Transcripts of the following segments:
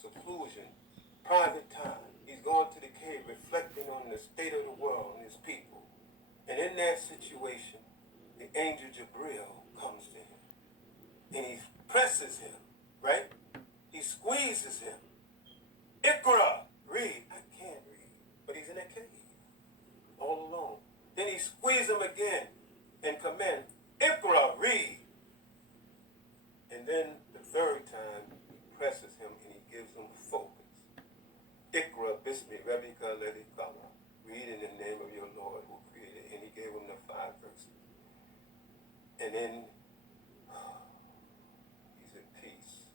seclusion, private time. He's going to the cave reflecting on the state of the world and his people. And in that situation, the angel Jabril comes to him. And he presses him, right? He squeezes him. Iqra, read. I can't read. But he's in a cave, all alone. Then he squeezes him again and commands, Iqra, read. And then the third time, he presses him and he gives him focus. Iqra, bismi, rabbika, alladhi khalaq. Read in the name of your Lord who created. And he gave him the 5 verses. And then he's at peace.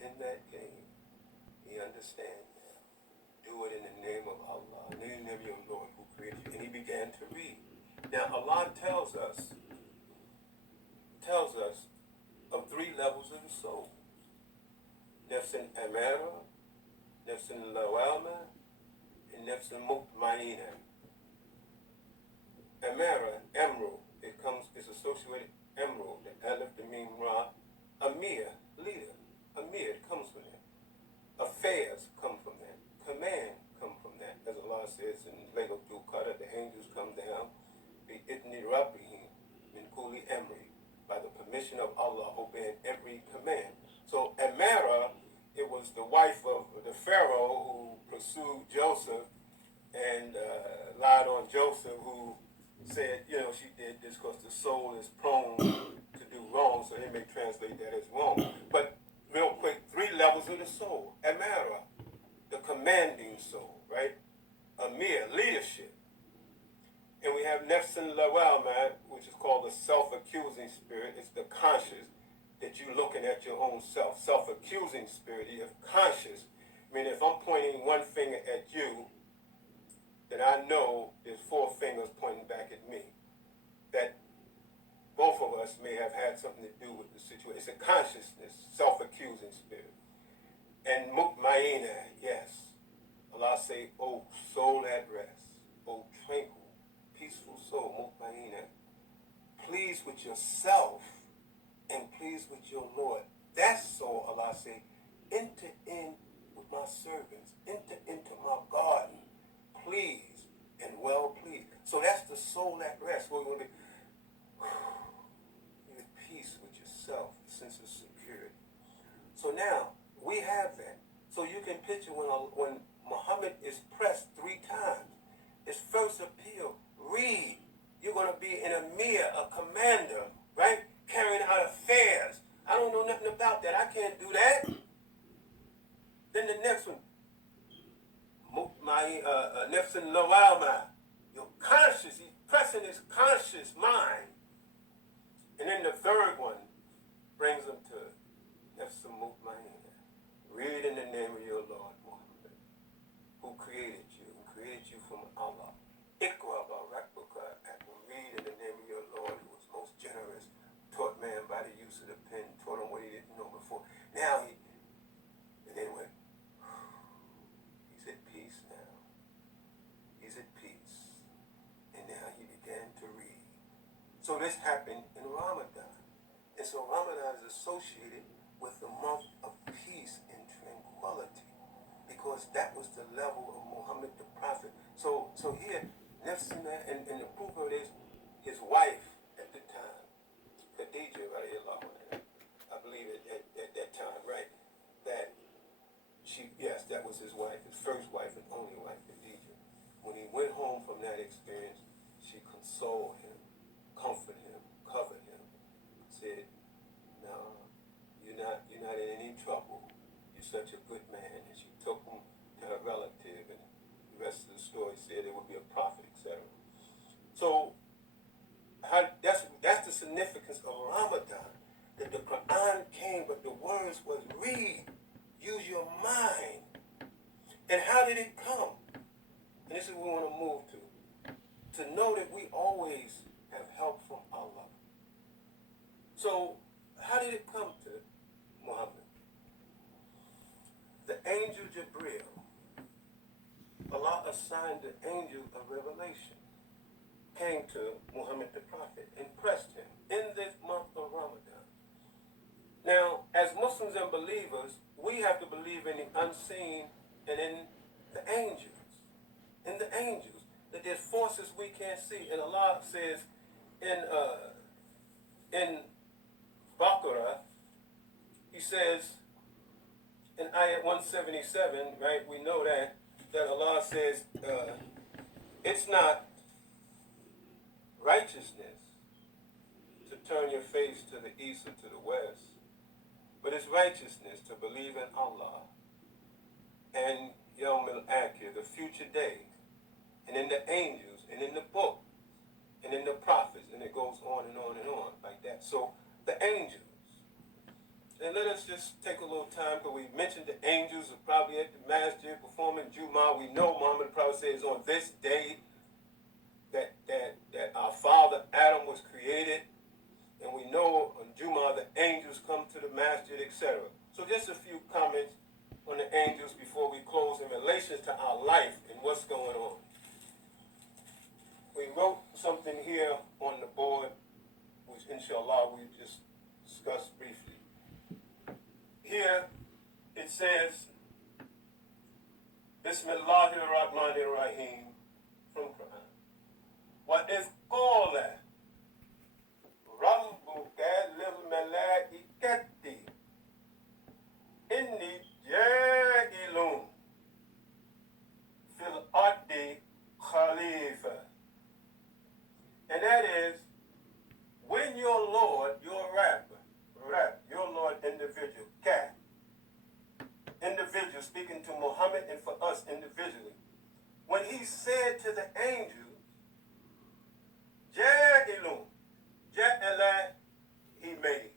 In that game, he understands now. Do it in the name of Allah, in the name of your Lord who created you. And he began to read. Now Allah tells us of 3 levels of the soul. Nafsin amara, nafsin lawama, and nafsin mutmainah. Amara, emerald, it's associated emerald, the alif, the mim, ra. Amir, leader. Amir, it comes from that. Affairs come from that. Command come from that. As Allah says in Lego Dukara, the angels come down, bi idni rabbihim min kulli amri, by the permission of Allah, obeying every command. So Amara, it was the wife of the Pharaoh who pursued Joseph and lied on Joseph, who said, she did this because the soul is prone to do wrong, so they may translate that as wrong. But real quick, 3 levels of the soul. Amara, the commanding soul, right? Amir, leadership. And we have Nefsin Lawama, which is called the self-accusing spirit. It's the conscious, that you're looking at your own self. Self-accusing spirit, you're conscious. I mean, if I'm pointing one finger at you, then I know there's 4 fingers pointing back at me. That both of us may have had something to do with the situation. It's a consciousness, self-accusing spirit. And mutmainah, yes. Allah say, oh, soul at rest. Oh, tranquil, peaceful soul, mutmainah. Pleased with yourself and pleased with your Lord. That soul, Allah say, enter in with my servants. Enter into my garden. Pleased and well pleased. So that's the soul at rest. We're going to be at peace with yourself, sense of security. So now we have that. So you can picture when Muhammad is pressed 3 times, his first appeal, read. You're going to be an emir, a commander, right? Carrying out affairs. I don't know nothing about that. I can't do that. Then the next one, my nefsin lawama, your conscious, he's pressing his conscious mind. And then the third one brings him to nefsin mutmainah. Read in the name of your Lord Muhammad, who created you and created you from Allah. Iqra barakuka, and read in the name of your Lord, who was most generous, taught man by the use of the pen, taught him what he didn't know before. Now and then went, he's at peace now. He's at peace. And now he began to read. So this happened in Ramadan. And so Ramadan is associated with the month of peace and tranquility, because that was the level of Muhammad the Prophet. So here, Nefsina, and the proof of this, his wife at the time, Khadija, I believe at that time, right? That that was his wife, his first wife and only wife, Khadija. When he went home from that experience, she consoled him, comforted him, covered him, said, no, you're not in any trouble. You're such a good man. And she took him to her relative, and the rest of the story said it would be a prophet, etc. So that's the significance of Ramadan. That the Quran came, but the words was read, use your mind. And how did it come? And this is what we want to move to. To know that we always have help from Allah. So how did it come to Muhammad? The angel Jabril, Allah assigned the angel of revelation, came to Muhammad the Prophet and pressed him in this month of Ramadan. Now, as Muslims and believers, we have to believe in the unseen and in the angels. In the angels. That there's forces we can't see. And Allah says in Baqarah, he says in ayat 177, right, we know that Allah says it's not righteousness to turn your face to the east or to the west, but it's righteousness to believe in Allah and Yawm al-Akhir, the future day, and in the angels, and in the book, and in the prophets, and it goes on and on and on like that. So the angels. And let us just take a little time, because we mentioned the angels are probably at the masjid performing Jumu'ah. We know Muhammad probably says on this day that our father Adam was created. And we know on Jumu'ah the angels come to the masjid, etc. So just a few comments on the angels before we close in relation to our life and what's going on. We wrote something here on the board, which inshallah we just discussed briefly. Here it says, Bismillahir Rahmanir Rahim from Quran. Wa iz qala Rabbuka lil malaikati inni ja'ilun fil ardi khalifa. And that is when your Lord, your Rabb, your Lord individual, individual speaking to Muhammad and for us individually, when he said to the angels, Ja'ilun, Ja'ala, he made.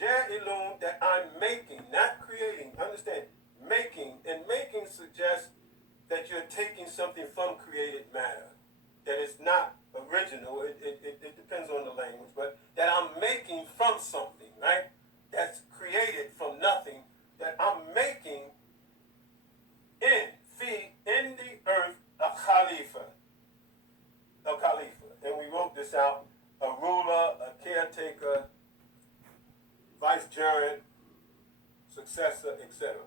Ja'ilun, that I'm making, not creating, understand, making, and making suggests that you're taking something from created matter, that is not original, it depends on the language, but that I'm making from something, right? That's created from nothing, that I'm making in the earth a Khalifa. And we wrote this out, a ruler, a caretaker, vicegerent, successor, etc.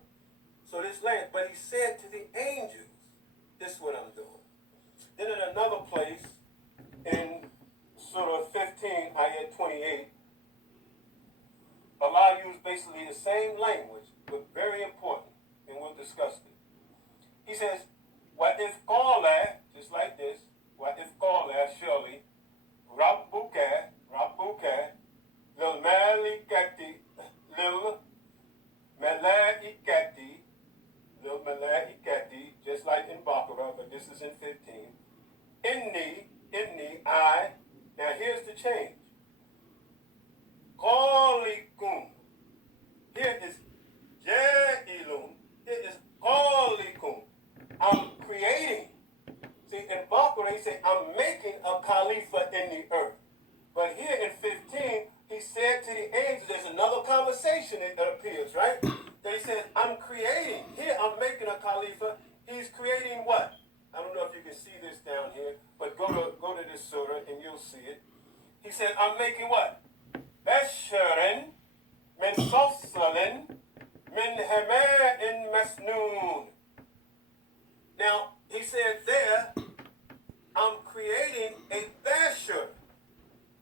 So this land, but he said to the angels, this is what I'm doing. Then in another place, in Surah 15, ayat 28, Allah used basically the same language, but very important, and we'll discuss it. He says, وَإِذْ قَالَ, just like this, وَإِذْ قَالَ, surely, رَبُّكَ, لِلْمَلَائِكَةِ, just like in Baqarah, but this is in 15. Inni, I, now here's the change. Qalikum. Here is Ja'ilun. Here is Qalikum. I'm creating. See, in Baqarah, he said, I'm making a Khalifa in the earth. But here in 15, he said to the angels, there's another conversation that appears, right? That he says, I'm creating. Here, I'm making a Khalifa. He's creating what? I don't know if you can see this down here, but go to this surah and you'll see it. He said, I'm making what? Basharan min fassalin min hama'in masnoon. Now, he said there, I'm creating a bashar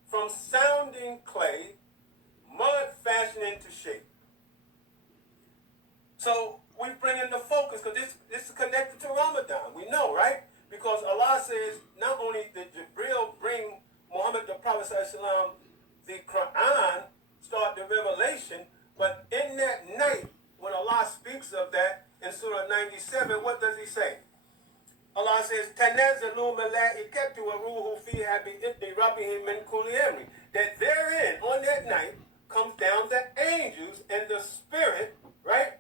from sounding clay, mud fashioned into shape. So we bring in the focus, because this is connected to Ramadan. We know, right? Because Allah says, not only did Jibril bring Muhammad the Prophet ﷺ the Quran, start the revelation, but in that night, when Allah speaks of that in Surah 97, what does he say? Allah says, تَنَزَّلُ مَلَائِكَةُ وَرُوحُ فِيهَا بِإِذْنِ رَبِّهِمْ مِنْ كُلِّ أَمْرٍ. That therein, on that night, comes down the angels and the spirit, right?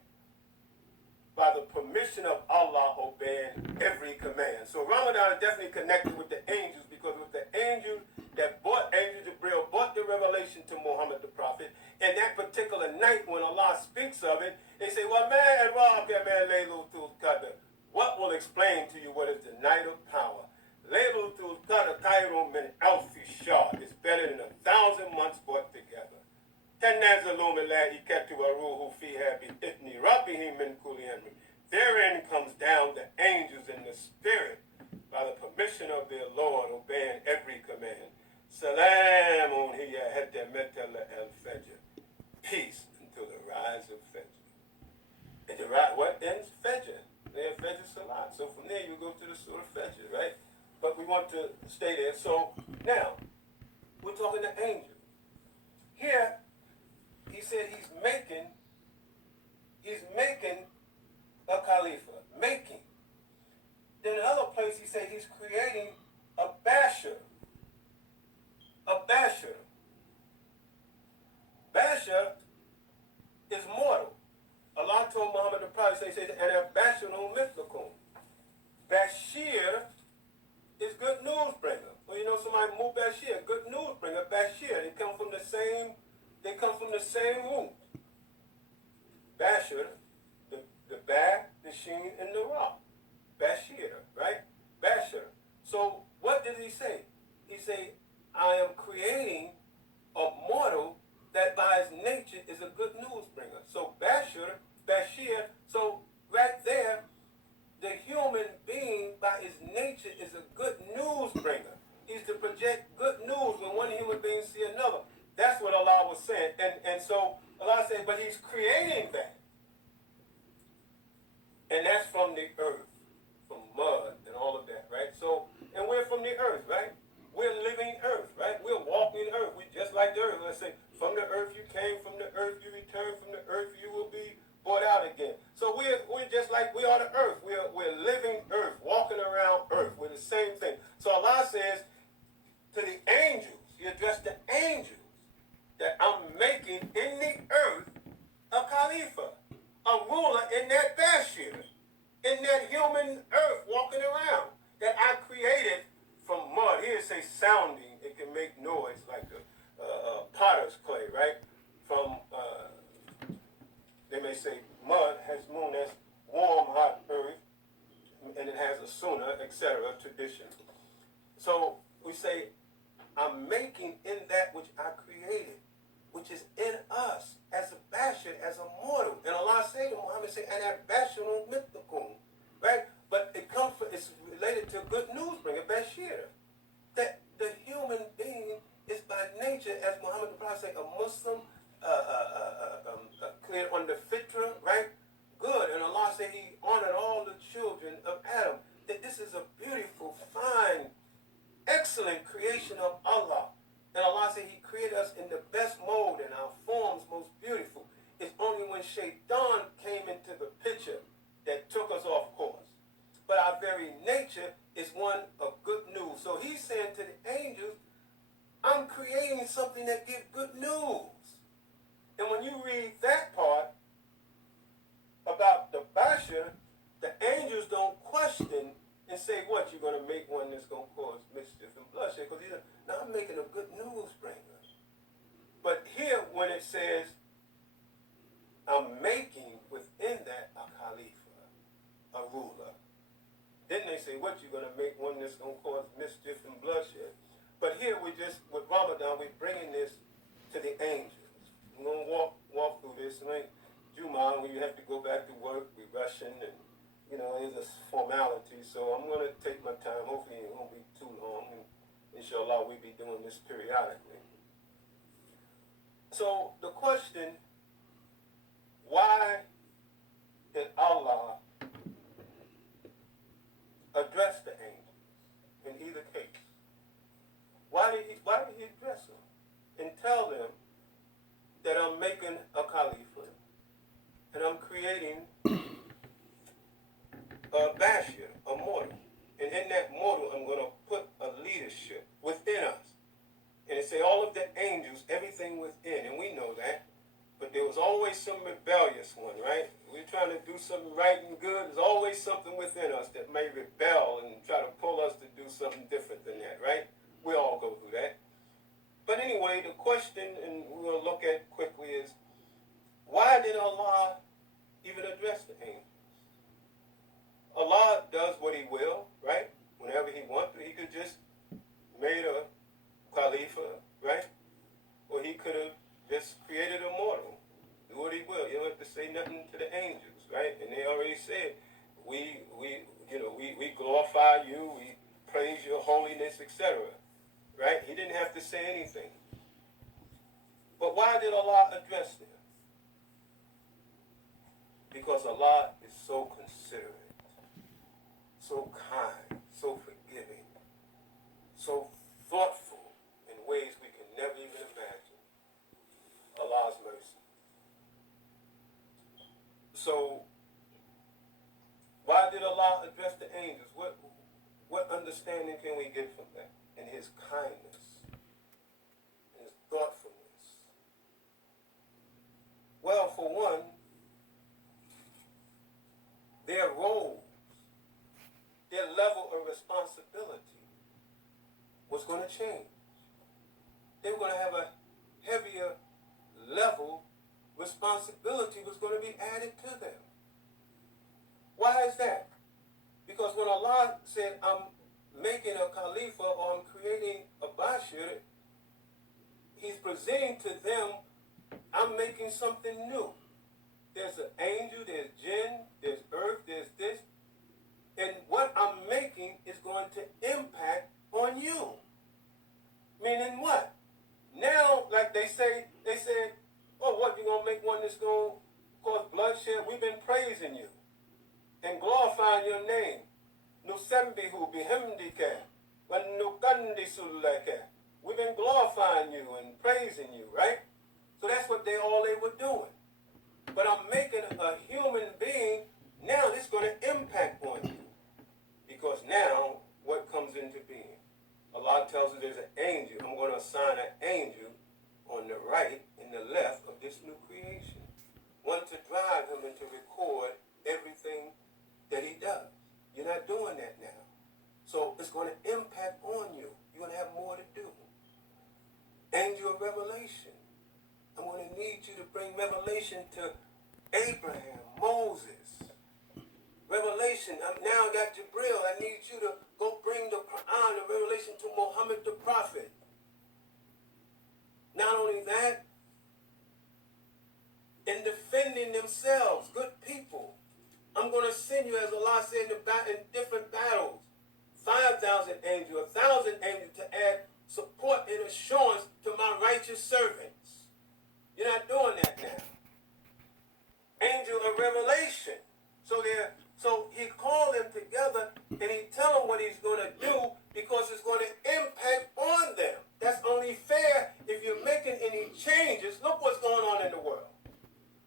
By the permission of Allah, obeying every command. So Ramadan is definitely connected with the angels, because with the angels that brought, Angel Jibril brought the revelation to Muhammad the Prophet, and that particular night when Allah speaks of it, they say, well, man, what will explain to you what is the night of power? Laylatul Qadr khayrun min alfi shahr. It's better than 1,000 months brought together. تَنَزَّلُ مَلَائِكَةُ وَرُوحُ فِيهَا min kulli amrin. Therein comes down the angels in the spirit by the permission of their Lord, obeying every command. Salamun hiya hatta matala al-fajr. Peace until the rise of Fajr. And the what ends? Fajr. They have Fajr Salat. So from there you go to the Surah Fajr, right? But we want to stay there. So now, we're talking to angels. Here, he said he's making a Khalifa. Making. Then in another place he said he's creating a Bashar. A Bashar. Bashar is mortal. Allah told Muhammad the Prophet, he says, and Bashar no mithlakum. Bashir is good news bringer. Well, you know somebody Mubashir, good news bringer, Bashir. They come from the same root. Bashir, the Ba, the Sheen, and the Ra. Bashir, right? Bashir. So what did he say? He said, I am creating a mortal that by his nature is a good news bringer. So Bashir, so right there, the human being by his nature is a good news bringer. He's to project good news when one human being see another. That's what Allah was saying. And so Allah said, but he's creating that. And that's from the earth, from mud and all of that, right? So, and we're from the earth, right? We're living earth, right? We're walking earth. We just like the earth. Let's say, from the earth you came, from the earth you return, from the earth you will be brought out again. So we're just like we are the earth. We're living earth, walking around earth. We're the same thing. So Allah says to the angels, he addressed the angels, that I'm making in the earth a Khalifa, a ruler in that Bashir, in that human earth walking around that I created from mud. Here it says sounding. It can make noise like the potter's clay, right? From, they may say mud has moon, that's warm, hot earth, and it has a sunnah, etc., tradition. So we say, I'm making in that which I created, which is in us, as a bashar, as a mortal. And Allah said, Muhammad said, and that bashar mithlakum, right? But it's related to good news bringer, bashir. That the human being is by nature, as Muhammad the Prophet said, a Muslim, clear on the fitra, right? Good. And Allah said he honored all the children of Adam. That this is a beautiful, fine, excellent creation of Allah. And Allah said he created us in the best mode and our forms most beautiful. It's only when Shaitan came into the picture that took us off course. But our very nature is one of good news. So he's saying to the angels, I'm creating something that gives good news. And when you read that part about the Bashar, the angels don't question and say, what, you're going to make one that's going to cause mischief and bloodshed? Because he's like, no, I'm making a good news bringer. But here, when it says, I'm making within that a Khalifa, a ruler, then they say, what, you're going to make one that's going to cause mischief and bloodshed? But here, with Ramadan, we're bringing this to the angels. We're going to walk through this. And like Juma, when you have to go back to work, we're rushing, and, you know, it's a formality. So I'm going to take my time. Hopefully it won't be too long. And inshallah, we'll be doing this periodically. So the question, why did Allah address the angels in either case? Why did he address them and tell them that I'm making a Khalifa and I'm creating a Bashir, a mortal, and in that mortal I'm going to put a leadership within us. And it say all of the angels, everything within, and we know that. But there was always some rebellious one, right? We're trying to do something right and good. There's always something within us that may rebel and try to pull us to do something different than that, right? We all go through that. But anyway, the question, and we're going to look at quickly, is why did Allah even address the angels? Allah does what he will, right? Whenever he wants to. He could just made a Khalifa, right? Or he could have just created a mortal. Do what he will. You don't have to say nothing to the angels, right? they already said, we glorify you, we praise your holiness, etc. Right? He didn't have to say anything. But why did Allah address them? Because Allah is so considerate, so kind, so forgiving, so thoughtful in ways we can never even imagine. Allah's mercy. So, why did Allah address the angels? What understanding can we get from that? And His kindness, and His thoughtfulness. Well, for one, their roles, their level of responsibility was going to change. They were going to have a heavier level. Responsibility was going to be added to them. Why is that? Because when Allah said, I'm making a Khalifa or I'm creating a Bashir, He's presenting to them, I'm making something new. There's an angel, there's jinn, there's earth, there's this. And what I'm making is going to impact on you. Meaning what? Now, like they said, oh, what, you going to make one that's going to cause bloodshed? We've been praising you and glorifying your name. Nusembihu bihimdika wa nukandisulaka. We've been glorifying you and praising you, right? So that's what they were doing. But I'm making a human being, now this is going to impact on you. Because now, what comes into being? Allah tells us there's an angel. I'm going to assign an angel on the right and the left of this new creation. One to drive him and to record everything that he does. You're not doing that now. So it's going to impact on you. You're going to have more to do. Angel of revelation. I'm going to need you to bring revelation to Abraham, Moses. Revelation. Now I got Jibril. I need you to go bring the Quran and revelation to Muhammad the Prophet. Not only that, in defending themselves, good people. I'm going to send you, as Allah said, in different battles. 5,000 angels, 1,000 angels to add support and assurance to my righteous servants. You're not doing that now. Angel of revelation. So he called them together and he tell them what he's going to do because it's going to impact on them. That's only fair if you're making any changes. Look what's going on in the world.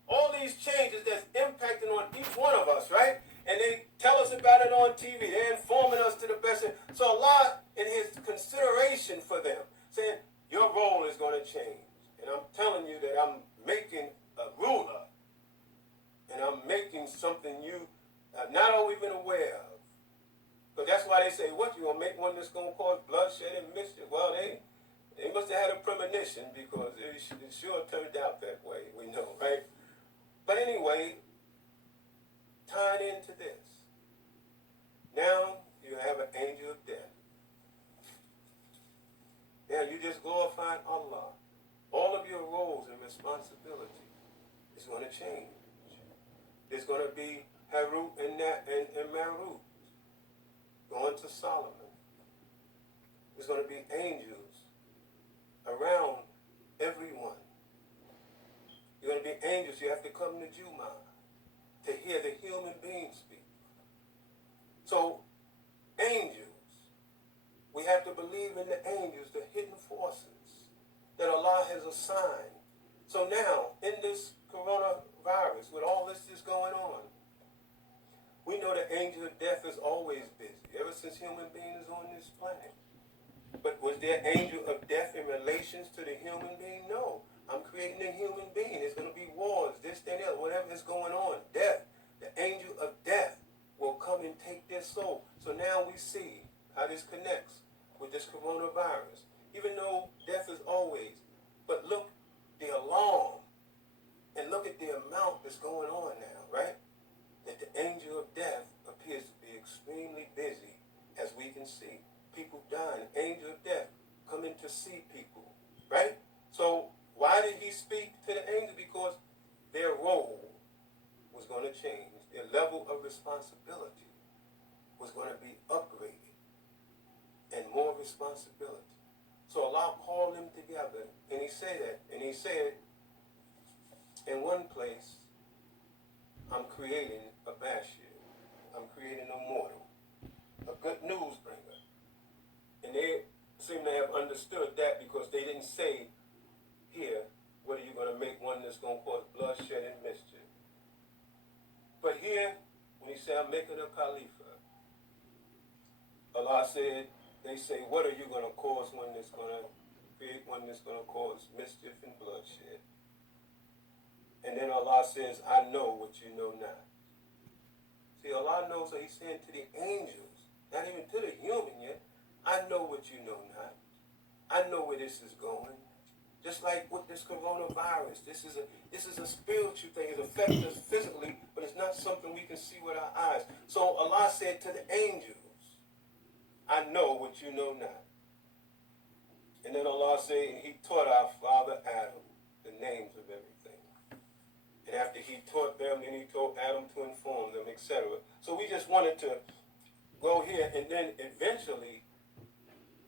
All these changes that's impacting on each one of us, right? And they tell us about it on TV. They're informing us to the best. So Allah, in His consideration for them, saying, your role is going to change. And I'm telling you that I'm making a ruler. And I'm making something you are not even aware of. But that's why they say, what, you going to make one that's going to cause bloodshed and mischief? Well, they must have had a premonition because it sure turned out that way. We know, right? But anyway, tying into this. Now you have an angel of death. Now you just glorified Allah. All of your roles and responsibility is going to change. There's going to be Harut and Marut going to Solomon. There's going to be angels around everyone. You're going to be angels. You have to come to Juma to hear the human being speak. So, angels. We have to believe in the angels, the hidden forces that Allah has assigned. So now, in this coronavirus, with all this is going on, we know the angel of death is always busy, ever since human beings on this planet. But was there angel of death in relations to the human being? No. I'm creating a human being. There's going to be wars, this, that, that, whatever is going on. Death. The angel of death will come and take their soul. So now we see how this connects with this coronavirus. Even though death is always. But look, the alarm. And look at the amount that's going on now, right? That the angel of death appears to be extremely busy, as we can see. People dying. Angel of death coming to see people, right? So why did he speak to the angel? Because their role was going to change. Their their level of responsibility was going to be upgraded and more responsibility. So Allah called them together, and He said that, and He said, in one place, I'm creating a bashir, I'm creating a mortal, a good news bringer. And they seem to have understood that because they didn't say here, what are you going to make one that's going to cause bloodshed and mischief? But here, when He said, I'm making a Khalifa, Allah said, they say, what are you going to cause one that's going to create one that's going to cause mischief and bloodshed? And then Allah says, I know what you know not. See, Allah knows what He's saying to the angels, not even to the human yet. I know what you know not. I know where this is going. Just like with this coronavirus, this is a spiritual thing. It affects us physically, but it's not something we can see with our eyes. So Allah said to the angels, I know what you know not. And then Allah said, He taught our father Adam the names of everything. And after He taught them, then He told Adam to inform them, etc. So we just wanted to go here, and then eventually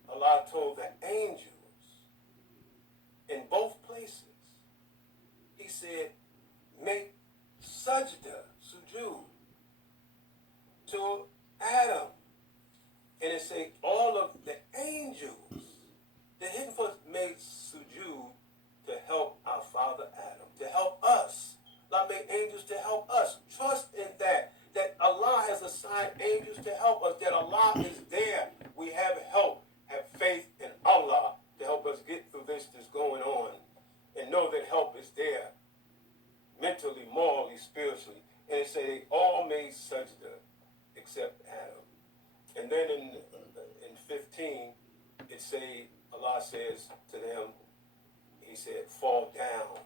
Allah told the angels in both places, He said, make sajda, sujood, to Adam. And it say all of the angels, the hidden force made sujood to help our father Adam, to help us. Allah made angels to help us. Trust in that Allah has assigned angels to help us, that Allah is there. We have help. Have faith in Allah to help us get through this that's going on. And know that help is there. Mentally, morally, spiritually. And it say they all made sajda except Adam. And then in 15, it say, Allah says to them, He said, fall down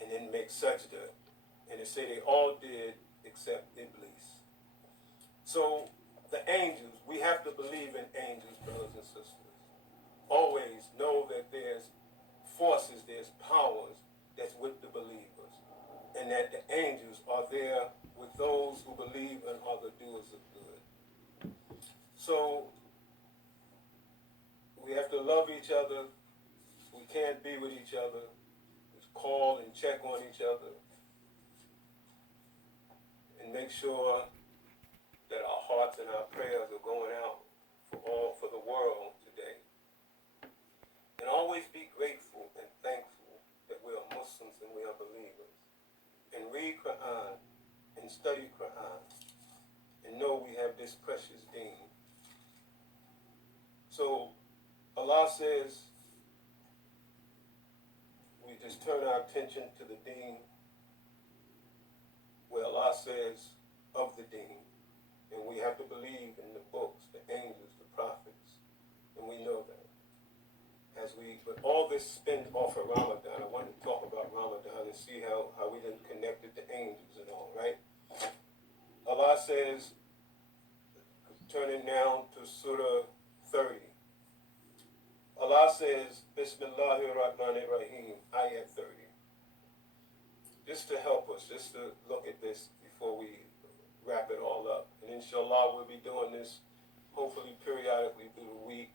and then make sajda. And it say they all did except Iblis. So the angels, we have to believe in angels, brothers and sisters. Always know that there's forces, there's powers that's with the believers. And that the angels are there with those who believe and are the doers of good. So we have to love each other. We can't be with each other. Just call and check on each other. And make sure that our hearts and our prayers are going out for the world today. And always be grateful and thankful that we are Muslims and we are believers. And read Quran and study Quran. And know we have this precious deen. So Allah says we just turn our attention to the deen, where Allah says of the deen, and we have to believe in the books, the angels, the prophets, and we know that. But all this spin off of Ramadan, I want to talk about Ramadan and see how we done connected the angels and all, right? Allah says, turning now to Surah 30. Allah says, Bismillahirrahmanirrahim, Ayat 30. Just to help us, just to look at this before we wrap it all up. And inshallah, we'll be doing this hopefully periodically through the week.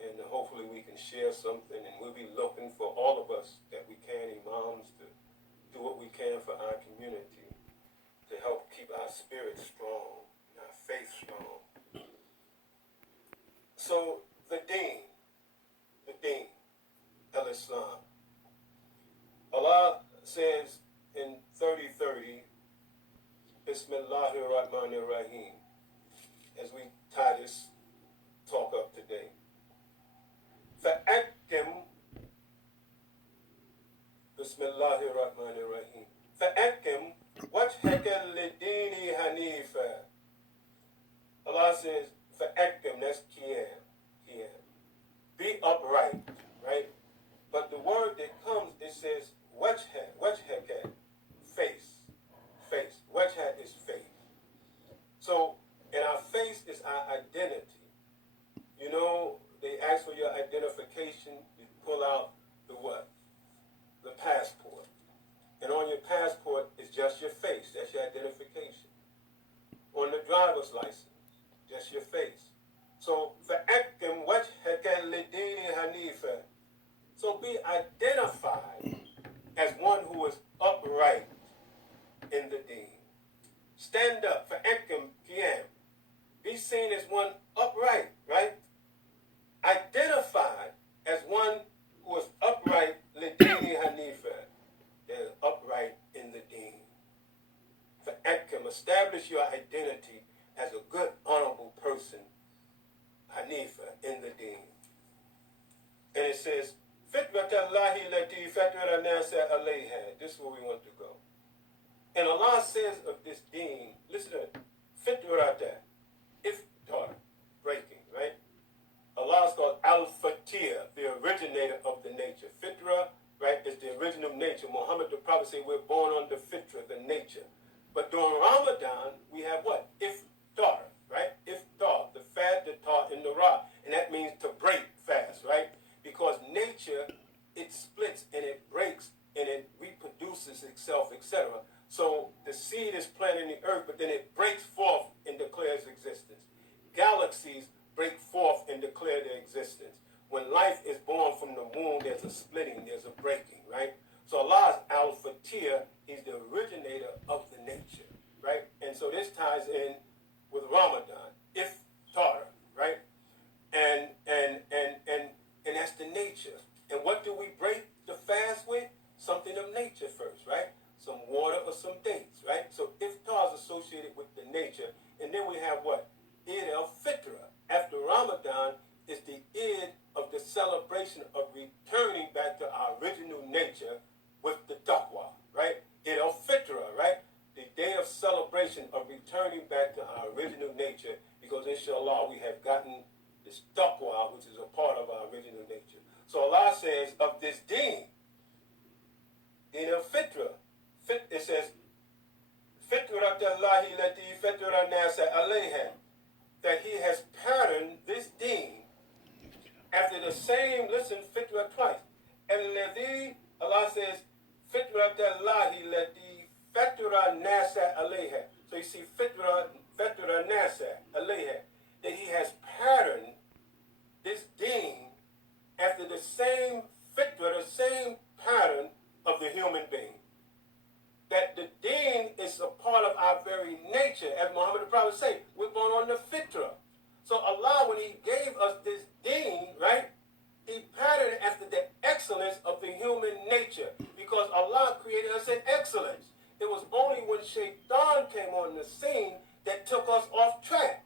And hopefully we can share something. And we'll be looking for all of us that we can, imams, to do what we can for our community to help keep our spirit strong and our faith strong. So the deen, al-Islam. Allah says in 30:30, Bismillahirrahmanirrahim, as we tie this talk up today. فَأَكِّمْ Bismillahirrahmanirrahim. فَأَكِّمْ وَجْهَكَ لِلدِّينِ حَنِيفًا. Allah says, فَأَكِّمْ, that's Qiyam. Be upright, right? But the word that comes, it says, wajhaka, face. Wajha is faith. So, and our face is our identity. You know, they ask for your identification, you pull out the what? The passport. And on your passport is just your face. That's your identification. driver's license, just your face. So فَأَكِّمْ وَجْهَكَ لِدِينِ حَنِيفًا. So be identified as one who is upright in the deen. Stand up فَأَكِّمْ قِيَامًا. Be seen as one upright, right? Identified as one who is upright لِدِينِ حَنِيفًا. They're upright in the deen. فَأَكِّمْ. Establish your identity as a good, honorable person, Hanifa, in the deen. And it says, فِطْرَةَ اللَّهِ الَّتِي فَطَرَ النَّاسَ عَلَيْهَا. This is where we want to go. And Allah says of this deen, listen to it, fitrata, iftar, breaking, right? Allah is called Al-Fatir, the originator of the nature. Fitra, right, is the original nature. Muhammad the Prophet said we're born on the fitra, the nature. But during Ramadan, we have what? Iftar, right? Iftar, the fad, the tar, and the ra. And that means to break fast, right? Because nature, it splits and it breaks and it reproduces itself, etc. So the seed is planted in the earth, but then it breaks forth and declares existence. Galaxies break forth and declare their existence. When life is born from the womb, there's a splitting, there's a breaking, right? So Allah is Al-Fatir, He's the originator of the nature, right? And so this ties in with Ramadan, Iftar, right? And that's the nature. And what do we break the fast with? Something of nature first, right? Some water or some dates, right? So Iftar is associated with the nature. And then we have what? Eid al-Fitr. After Ramadan is the Eid of the celebration of returning back to our original nature with the taqwa, right? Eid al-Fitr, right? The day of celebration of returning back to our original nature, because inshallah we have gotten this taqwa, which is a part of our original nature. So Allah says of this deen, Deen al-Fitr, it says, فِطْرَةَ اللَّهِ الَّتِي فَطَرَ النَّاسَ عَلَيْهَا, that He has patterned this deen after the same, listen, fitra twice. الَّذِي, Allah says, فِطْرَةَ اللَّهِ الَّتِي فَطَرَ النَّاسَ عَلَيْهَا. So you see, فَطَرَ النَّاسَ عَلَيْهَا, that He has patterned this deen after the same fitra, the same pattern of the human being. That the deen is a part of our very nature. As Muhammad the Prophet said, we're born on the fitra. So Allah, when He gave us this deen, right, He patterned it after the excellence of the human nature. Because Allah created us in excellence. It was only when Shaitan came on the scene that took us off track.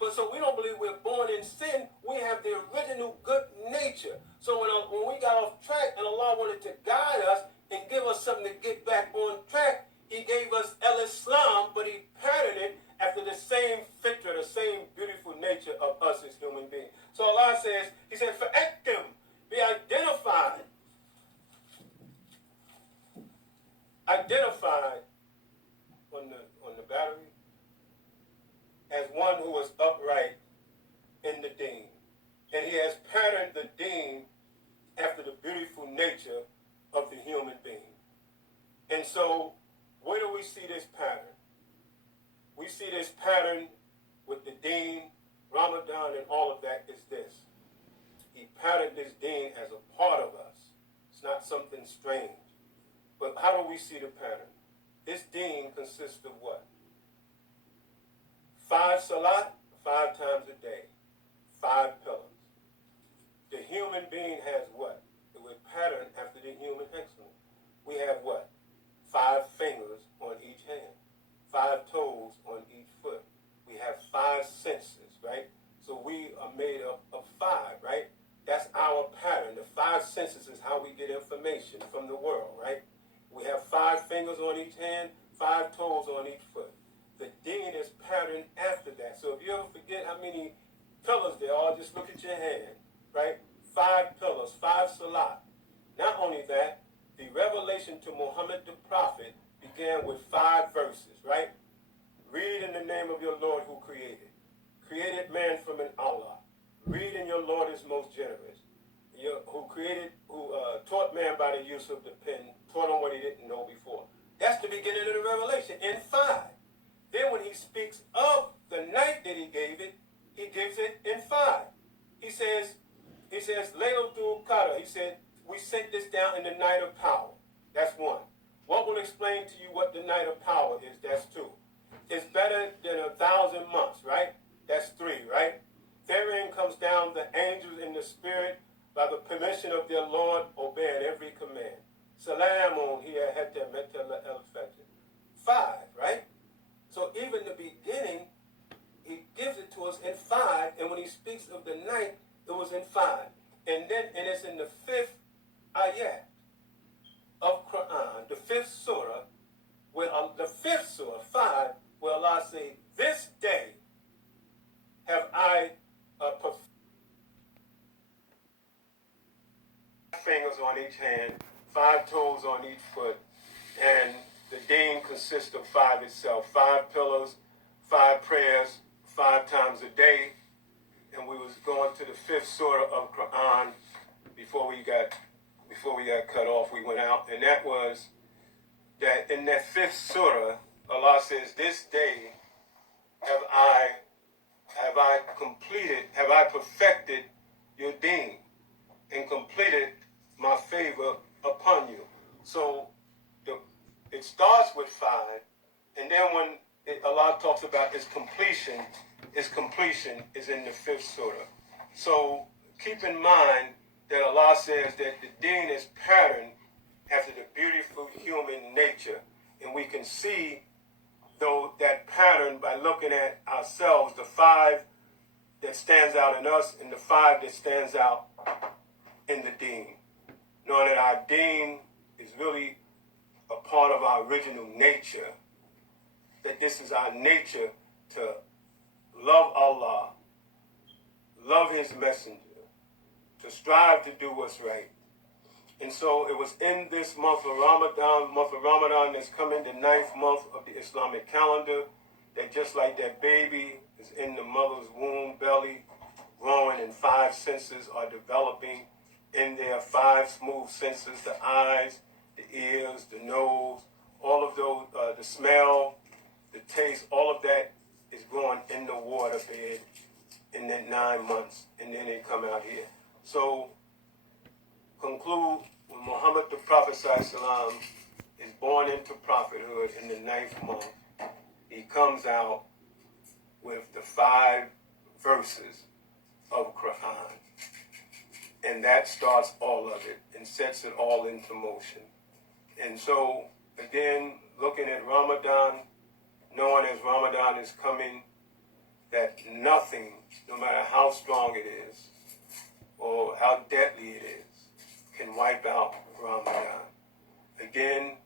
But so we don't believe we're born in sin. We have the original good nature. So when we got off track and Allah wanted to guide us and give us something to get back on track, He gave us El-Islam, but He patterned it after the same fitra, the same beautiful nature of us as human beings. So Allah says, He said, فَأَكِّمْ, be identified. Identified on the battery as one who is upright in the deen. And He has patterned the deen after the beautiful nature of the human being. And so, where do we see this pattern? We see this pattern with the deen, Ramadan, and all of that is this. He patterned this deen as a part of us. It's not something strange. But how do we see the pattern? This deen consists of what? 5 salat, 5 times a day. 5 pillars. The human being has what? We're patterned after the human excellence. We have what? 5 fingers on each hand. 5 toes on each foot. We have 5 senses, right? So we are made up of 5, right? That's our pattern. The 5 senses is how we get information from the world, right? We have 5 fingers on each hand, 5 toes on each foot. The deen is patterned after that. So if you ever forget how many pillars there are, just look at your hand, right? 5 pillars, 5 salat. Not only that, the revelation to Muhammad the Prophet began with 5 verses, right? Read in the name of your Lord who created. Created man from an Allah. Read in your Lord is most generous. Who taught man by the use of the pen, taught him what he didn't know before. That's the beginning of the revelation in 5. Then when He speaks of the night that he gives it in 5. He says, Laylatul Qadr. He said, we sent this down in the night of power. That's 1. What will explain to you what the night of power is? That's 2. It's better than 1,000 months, right? That's 3, right? Therein comes down the angels in the spirit by the permission of their Lord, obeying every command. Salamun hiya hatta matala al-fajr. 5, right? So even the beginning, he gives it to us in 5, and when he speaks of the night, it was in 5. And it's in the 5th ayat of Quran, the 5th surah, where the 5th surah, 5, where Allah say, this day have I fingers on each hand, 5 toes on each foot, and the deen consists of 5 itself. 5 pillars, 5 prayers, 5 times a day. And we was going to the 5th surah of Quran before we got cut off. We went out, and that was that in that 5th surah, Allah says, this day have I perfected your deen and completed my favor upon you. So it starts with 5, and then when Allah talks about its completion is in the 5th surah. So keep in mind that Allah says that the deen is patterned after the beautiful human nature, and we can see though that pattern by looking at ourselves, the 5 that stands out in us and the 5 that stands out in the deen. Knowing that our deen is really a part of our original nature, that this is our nature to love Allah, love his messenger, to strive to do what's right. And so it was in this month of Ramadan that's coming, the 9th month of the Islamic calendar, that just like that baby is in the mother's womb belly, growing, and 5 senses are developing in there, 5 smooth senses, the eyes, the ears, the nose, all of those, the smell, the taste, all of that is going in the waterbed in that 9 months, and then they come out here. So conclude when Muhammad the Prophet ﷺ is born into prophethood in the 9th month. He comes out with the 5 verses of Quran, and that starts all of it and sets it all into motion. And so again, looking at Ramadan, knowing as Ramadan is coming, that nothing, no matter how strong it is or how deadly it is, can wipe out Ramadan. Again,